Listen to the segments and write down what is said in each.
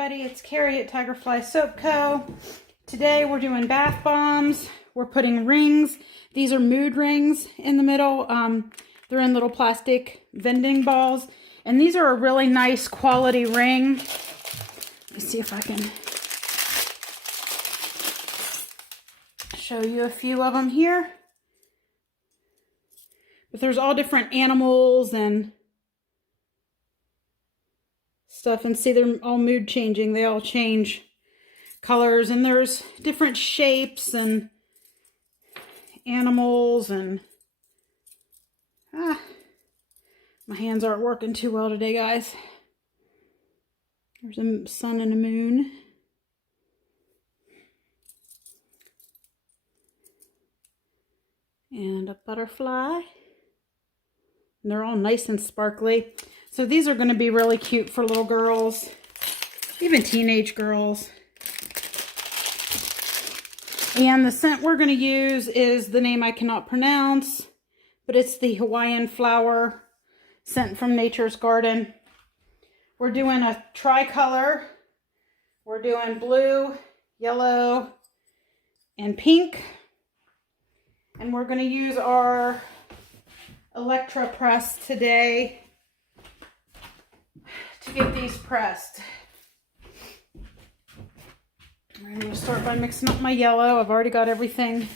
everybody, it's Carrie at Tigerfly Soap Co. Today we're doing bath bombs. We're putting rings. These are mood rings in the middle. They're in little plastic vending balls. And these are a really nice quality ring. Let's see if I can show you a few of them here. But there's all different animals and stuff, and see, they're all mood changing. They all change colors, and there's different shapes and animals, and my hands aren't working too well today, guys. There's a sun and a moon. And a butterfly. And they're all nice and sparkly. So these are going to be really cute for little girls, even teenage girls. And the scent we're going to use is the name I cannot pronounce, but it's the Hawaiian flower scent from Nature's Garden. We're doing a tricolor. We're doing blue, yellow, and pink. And we're going to use our Electra press today to get these pressed. I'm going to start by mixing up my yellow. I've already got everything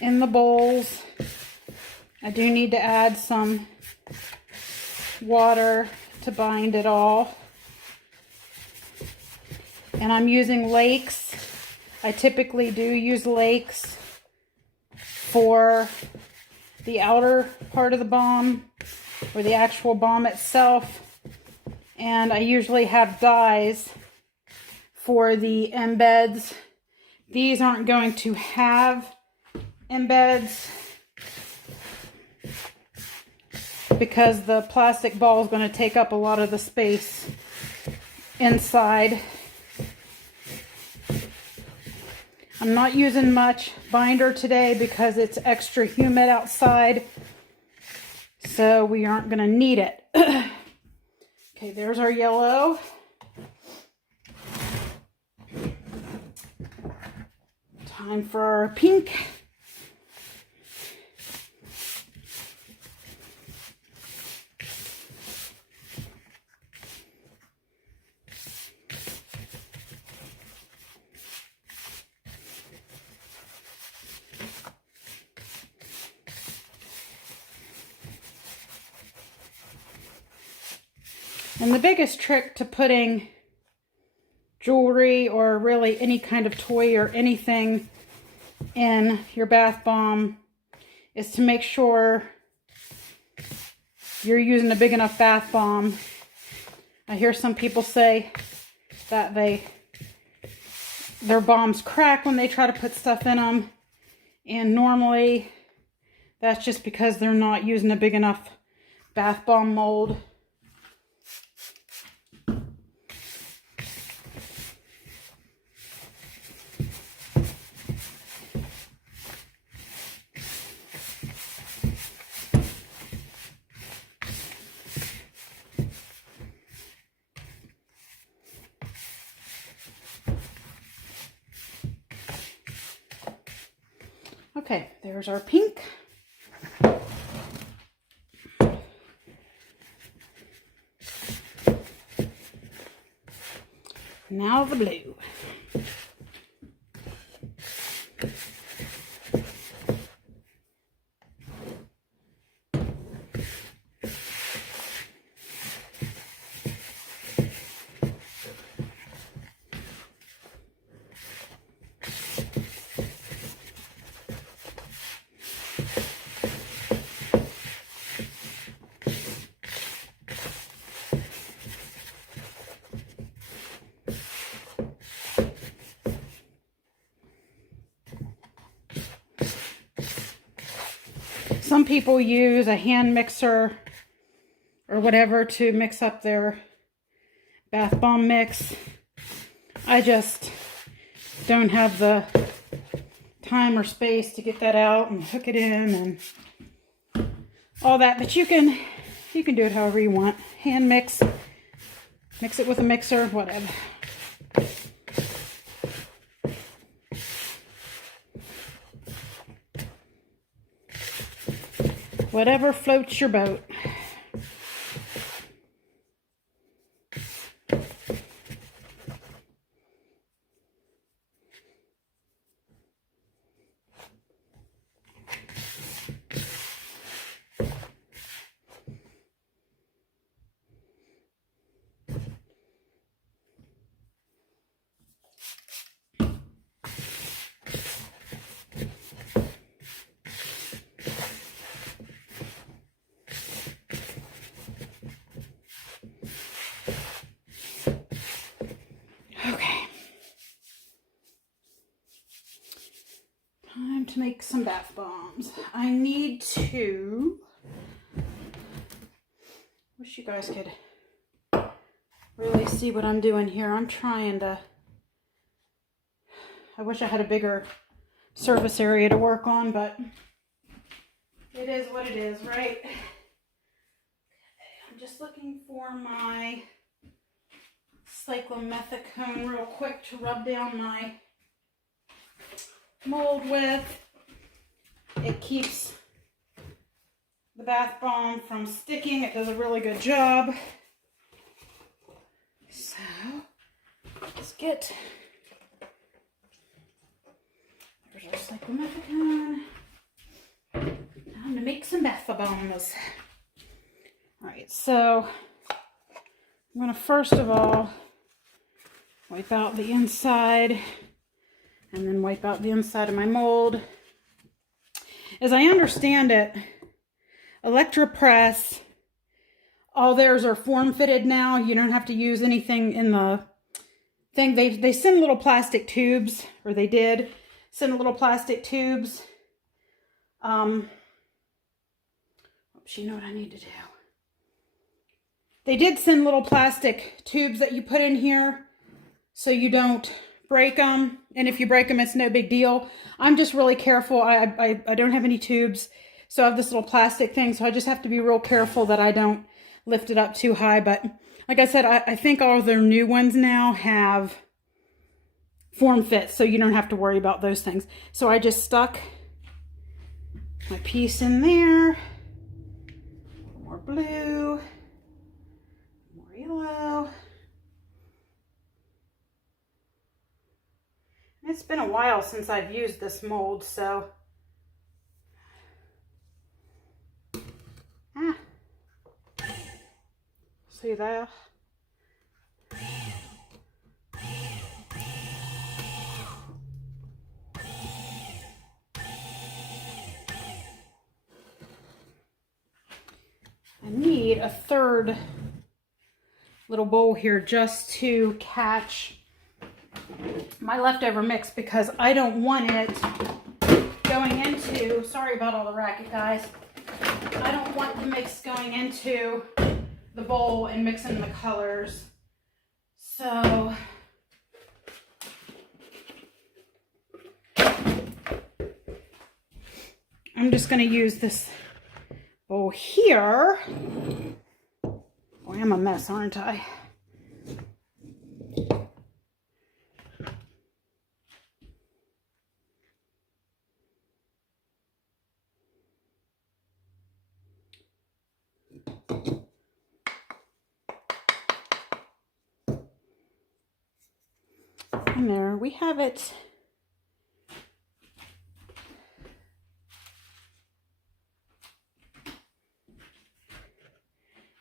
in the bowls. I do need to add some water to bind it all. And I'm using Lakes. I typically do use Lakes for the outer part of the bomb, or the actual bomb itself. And I usually have dyes for the embeds. These aren't going to have embeds because the plastic ball is going to take up a lot of the space inside. I'm not using much binder today because it's extra humid outside, so we aren't going to need it. Okay, there's our yellow. Time for our pink. And the biggest trick to putting jewelry or really any kind of toy or anything in your bath bomb is to make sure you're using a big enough bath bomb. I hear some people say that their bombs crack when they try to put stuff in them, and normally that's just because they're not using a big enough bath bomb mold. Okay, there's our pink. Now the blue. Some people use a hand mixer or whatever to mix up their bath bomb mix. I just don't have the time or space to get that out and hook it in and all that, but you can do it however you want. Hand mix Mix it with a mixer, whatever. Whatever floats your boat. Okay. Time to make some bath bombs. I need to... Wish you guys could really see what I'm doing here. I'm trying to... I wish I had a bigger surface area to work on, but it is what it is, right? I'm just looking for my cyclomethicone real quick to rub down my mold with. It keeps the bath bomb from sticking. It does a really good job. So let's get, there's our cyclomethicone. Time to make some bath bombs. All right, so I'm going to first of all wipe out the inside and then wipe out the inside of my mold. As I understand it, ElectroPress, all theirs are form fitted now. You don't have to use anything in the thing. They send little plastic tubes, or they did send little plastic tubes. Oops, you know what I need to do. They did send little plastic tubes that you put in here so you don't break them. And if you break them, it's no big deal. I'm just really careful. I don't have any tubes, so I have this little plastic thing. So I just have to be real careful that I don't lift it up too high. But like I said, I think all of their new ones now have form fit, so you don't have to worry about those things. So I just stuck my piece in there. More blue. More yellow. It's been a while since I've used this mold, so see there. I need a third little bowl here just to catch my leftover mix, because I don't want it going into, sorry about all the racket, guys. I don't want the mix going into the bowl and mixing the colors. So I'm just going to use this bowl here. Boy, I'm a mess, aren't I? And there we have it.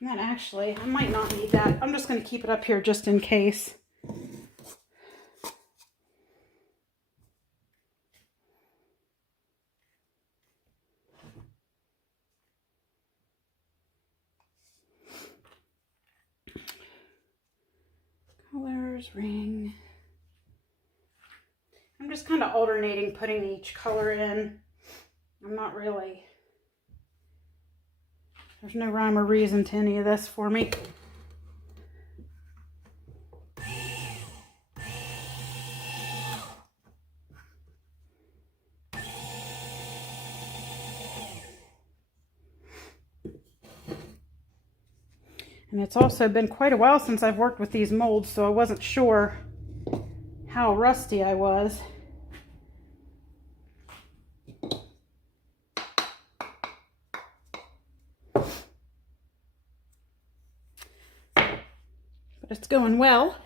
And then actually, I might not need that. I'm just going to keep it up here just in case. Colors, ring. I'm just kind of alternating putting each color in. I'm not really, there's no rhyme or reason to any of this for me. And it's also been quite a while since I've worked with these molds, so I wasn't sure how rusty I was. But it's going well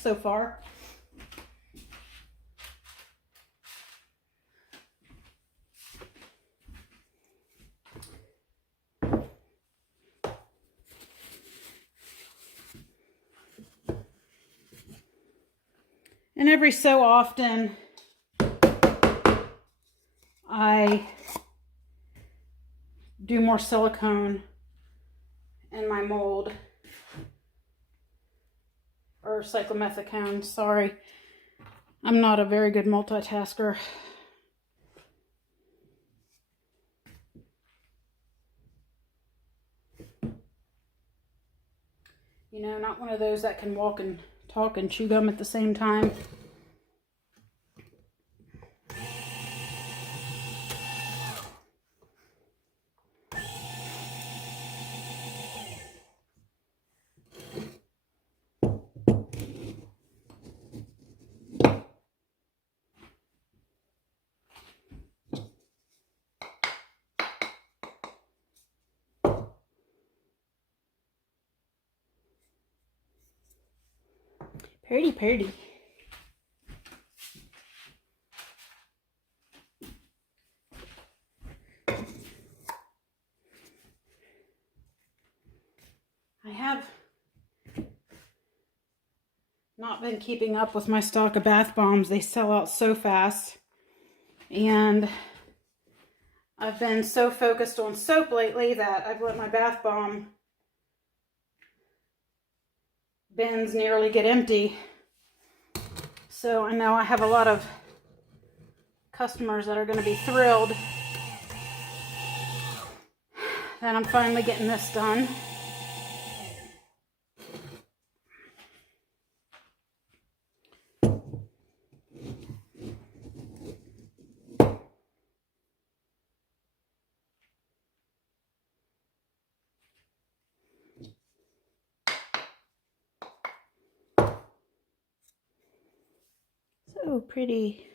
so far. And every so often, I do more silicone in my mold, or cyclomethicone, sorry. I'm not a very good multitasker. You know, not one of those that can walk and talk and chew gum at the same time. Pretty, pretty. I have not been keeping up with my stock of bath bombs. They sell out so fast. And I've been so focused on soap lately that I've let my bath bomb bins nearly get empty. So I know I have a lot of customers that are going to be thrilled that I'm finally getting this done. So pretty.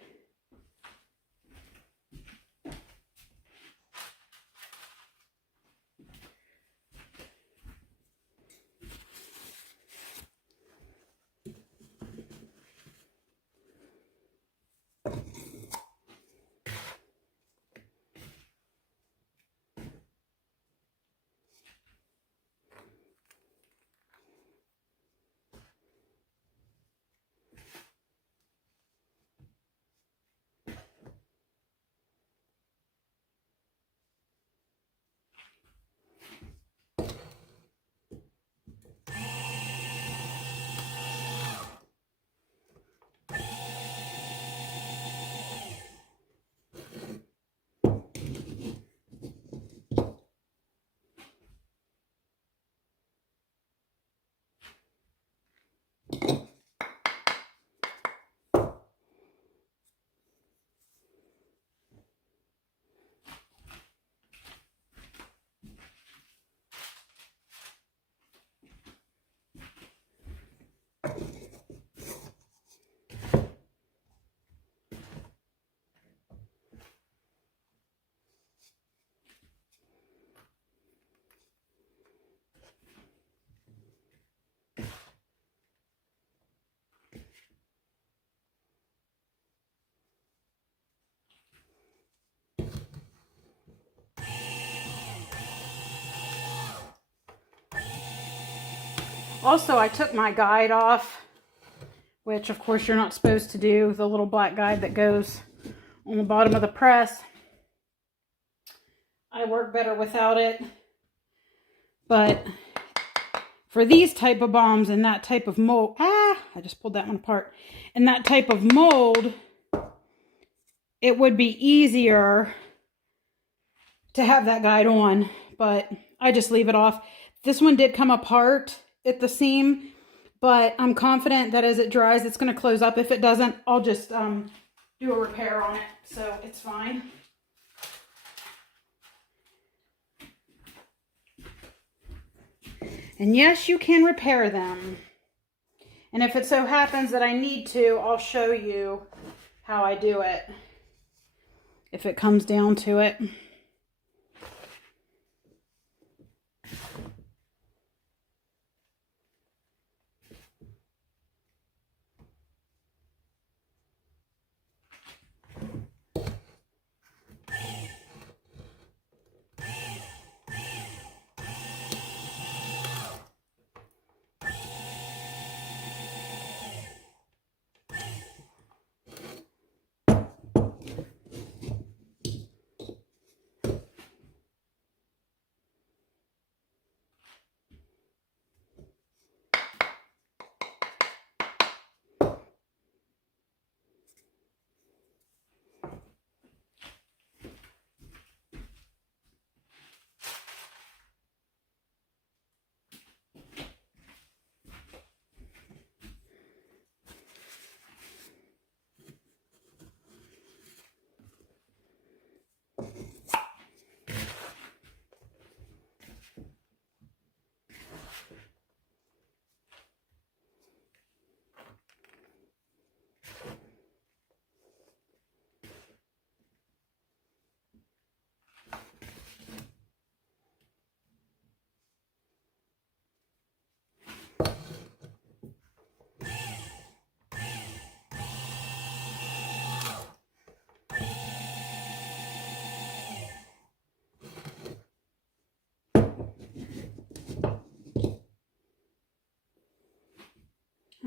Also, I took my guide off, which of course you're not supposed to do, the little black guide that goes on the bottom of the press. I work better without it. But for these type of bombs and that type of mold, I just pulled that one apart. And that type of mold, it would be easier to have that guide on, but I just leave it off. This one did come apart at the seam, but I'm confident that as it dries, it's going to close up. If it doesn't, I'll just do a repair on it, so it's fine. And yes, you can repair them. And if it so happens that I need to, I'll show you how I do it, if it comes down to it.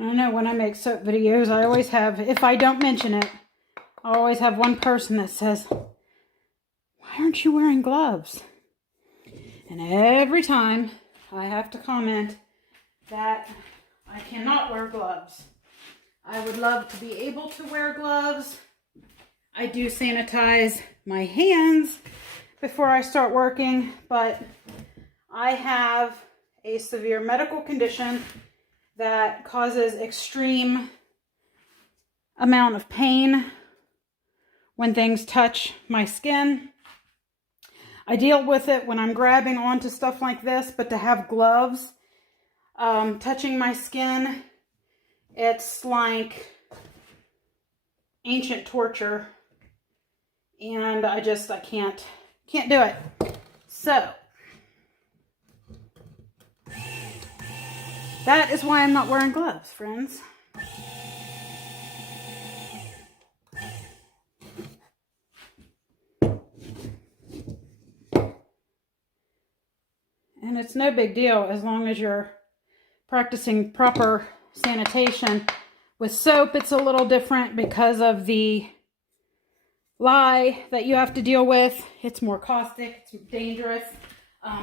I know when I make soap videos, I always have, if I don't mention it, I always have one person that says, why aren't you wearing gloves? And every time I have to comment that I cannot wear gloves. I would love to be able to wear gloves. I do sanitize my hands before I start working, but I have a severe medical condition that causes extreme amount of pain when things touch my skin. I deal with it when I'm grabbing onto stuff like this, but to have gloves touching my skin, it's like ancient torture, and I can't do it. So that is why I'm not wearing gloves, friends. And it's no big deal as long as you're practicing proper sanitation. With soap, it's a little different because of the lye that you have to deal with. It's more caustic, it's dangerous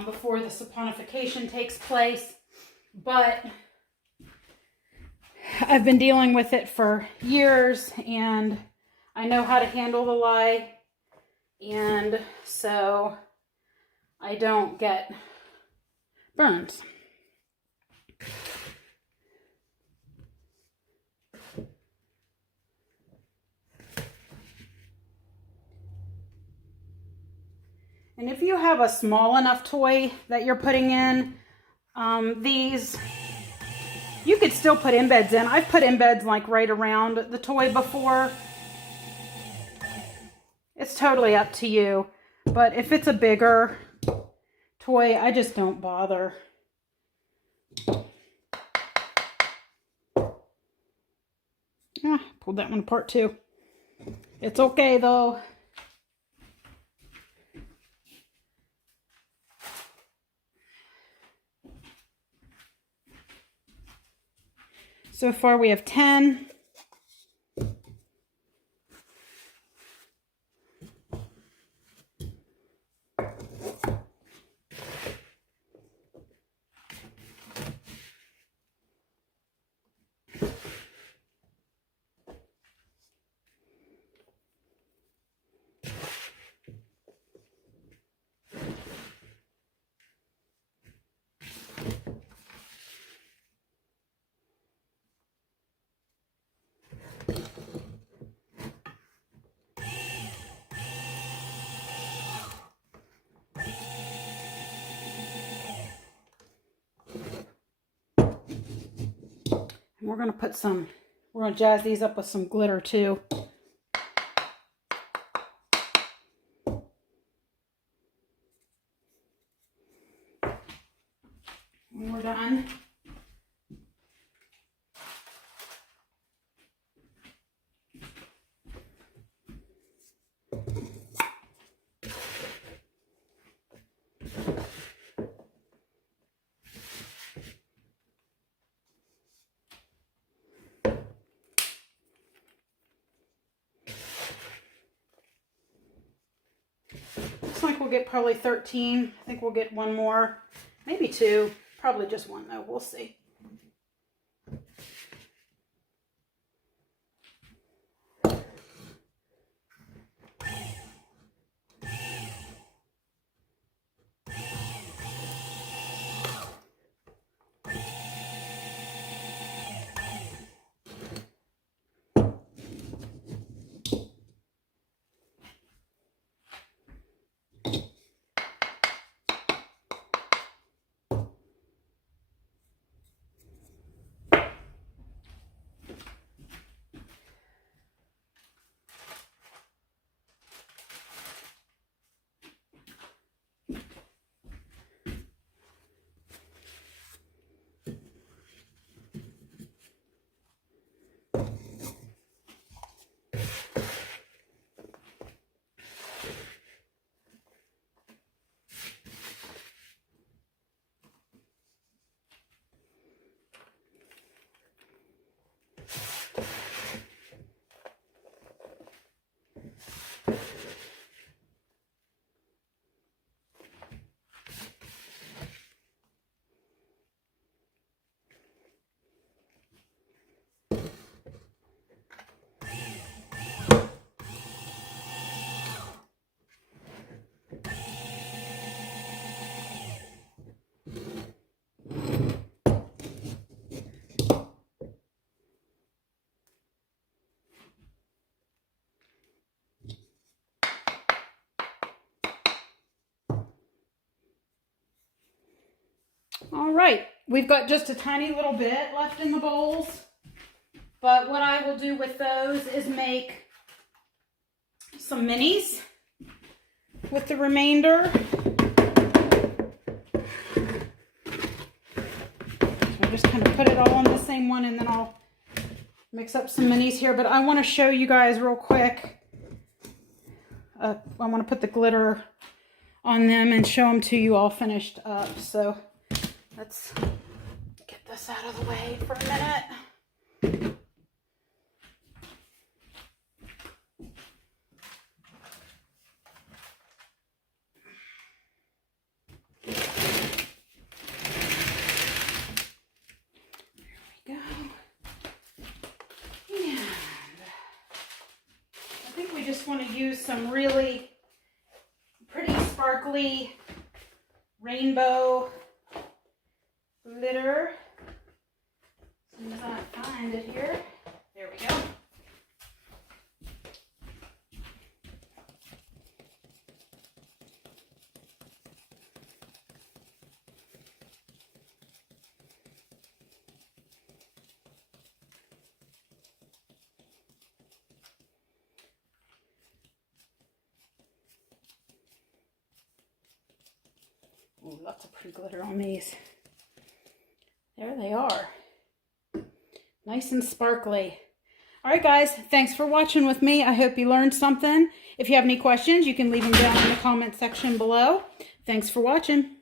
before the saponification takes place. But I've been dealing with it for years, and I know how to handle the lye, and so I don't get burns. And if you have a small enough toy that you're putting in, these, you could still put embeds in. I've put embeds like right around the toy before. It's totally up to you. But if it's a bigger toy, I just don't bother. Pulled that one apart too. It's okay though. So far we have 10. We're going to we're going to jazz these up with some glitter too. When we're done, looks like we'll get probably 13. I think we'll get one more, maybe two, probably just one though. We'll see. All right, we've got just a tiny little bit left in the bowls, but what I will do with those is make some minis with the remainder. So I just kind of put it all on the same one, and then I'll mix up some minis here, but I want to show you guys real quick. I want to put the glitter on them and show them to you all finished up. So let's get this out of the way for a minute. There we go. And I think we just want to use some really pretty sparkly rainbow glitter. As soon as I find it here. There we go. Ooh, lots of pretty glitter on these. There they are. Nice and sparkly. All right, guys, thanks for watching with me. I hope you learned something. If you have any questions, you can leave them down in the comment section below. Thanks for watching.